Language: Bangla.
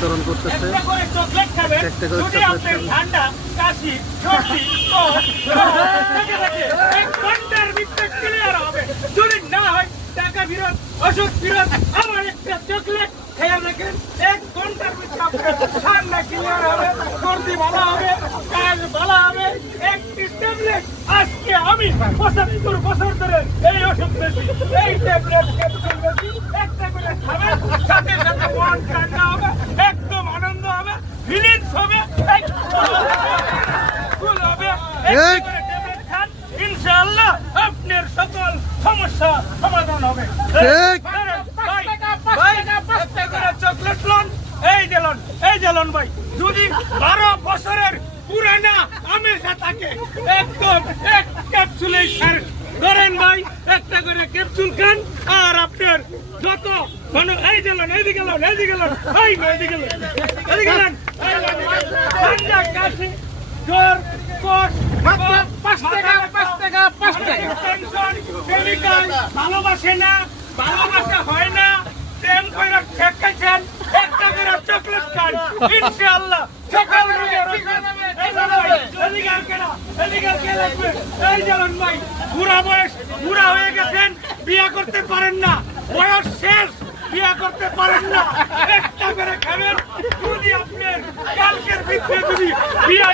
বিতরণ করতেছে। একটা করে চকলেট খাবেন। ঠান্ডা কাশি সর্দি ক্লিয়ার হবে। যদি না হয় টাকা ফেরত, ওষুধ ফেরত। আমার একটা চকলেট খেয়ে দেখেন, 1 ঘন্টার ভিতরে আপনার ঠান্ডা ক্লিয়ার হবে, সর্দি ভালো হবে, কাজ ভালো হবে। একটি ট্যাবলেট আজকে আমি 75 বছর ধরে এই ওষুধ বেশি, এই ট্যাবলেট ক্যাপসুল বেশি। একটা করে খাবেন, সাথে সাথে মন ঠান্ডা হবে, একদম আনন্দ হবে, ফিলিংস হবে, ফুল হবে। একটা করে ট্যাবলেট খান, ইনশাআল্লাহ আপনার সকল সমস্যা সমাধান হবে। চকলেট লন, এই জেলন ভাই, যদি 12 বছরের পুরানা আমেজা থাকে, একদম এক ক্যাপসুলেই সার ধরেন ভাই। একটা করে ক্যাপসুল খান আর আপনার যত এই জেলন, এইদিকে লন, এইদিকে লন, এইদিকে লন, এইদিকে লন। ঠান্ডা কাশি জ্বর কষ 5 টাকা টেনশন কেমিক্যাল ভালোবাসে না, ভালোবাসা হয় না, প্রেম করে ঠেকাইছেন, একটা করে চকলেট খান, ইনশাআল্লাহ সকল রোগের এই জানান ভাই, বুড়া হয়ে গেছেন, বিয়ে করতে পারেন না, বয়স শেষ, বিয়ে করতে পারেন না, একটা করে খাবেন। যদি আপনার কালকের ভিতরে যদি বিয়ে